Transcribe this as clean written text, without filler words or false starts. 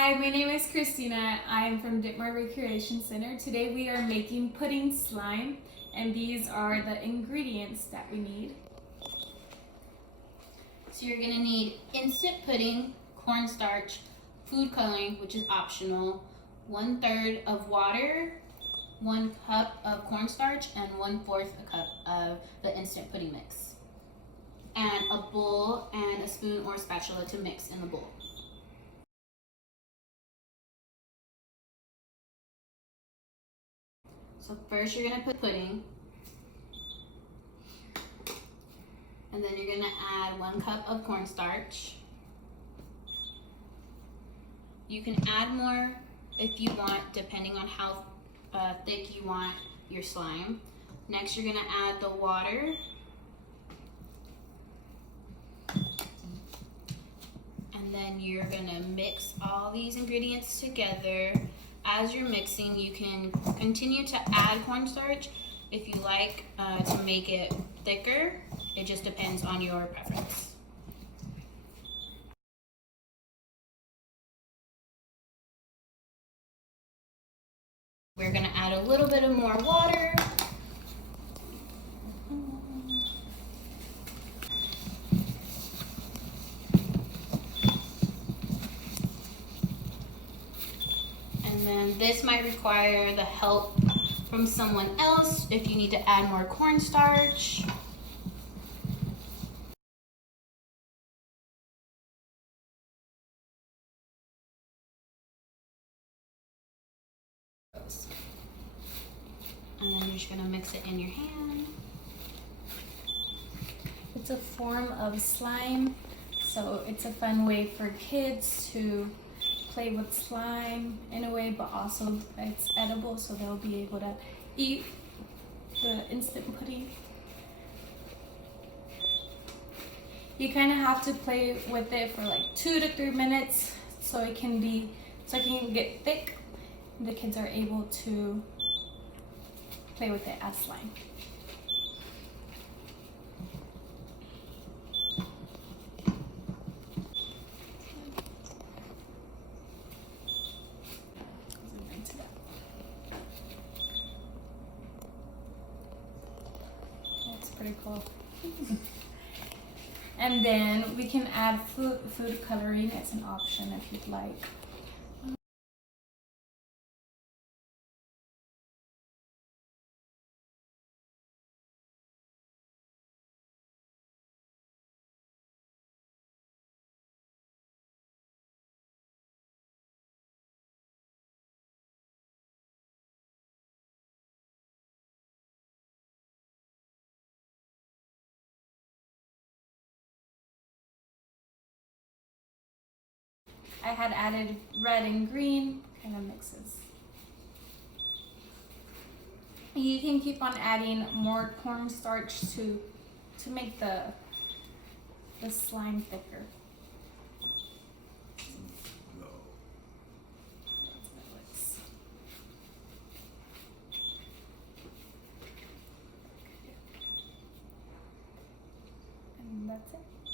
Hi, my name is Cristina. I'm from Dittmar Recreation Center. Today we are making pudding slime, and these are the ingredients that we need. So you're gonna need instant pudding, cornstarch, food coloring, which is optional, 1/3 of water, 1 cup of cornstarch, and 1/4 a cup of the instant pudding mix. And a bowl and a spoon or spatula to mix in the bowl. So first you're gonna put pudding, and then you're gonna add 1 cup of cornstarch. You can add more if you want, depending on how thick you want your slime. Next, you're gonna add the water. And then you're gonna mix all these ingredients together. As you're mixing, you can continue to add cornstarch if you like to make it thicker. It just depends on your preference. We're gonna add a little bit of more water. And then this might require the help from someone else if you need to add more cornstarch. And then you're just gonna mix it in your hand. It's a form of slime, so it's a fun way for kids to play with slime in a way, but also it's edible, so they'll be able to eat the instant pudding. You kind of have to play with it for like 2 to 3 minutes so it can get thick. The kids are able to play with it as slime. That's pretty cool. And then we can add food coloring as an option if you'd like. I had added red and green, kind of mixes. You can keep on adding more cornstarch to make the slime thicker. And that's it.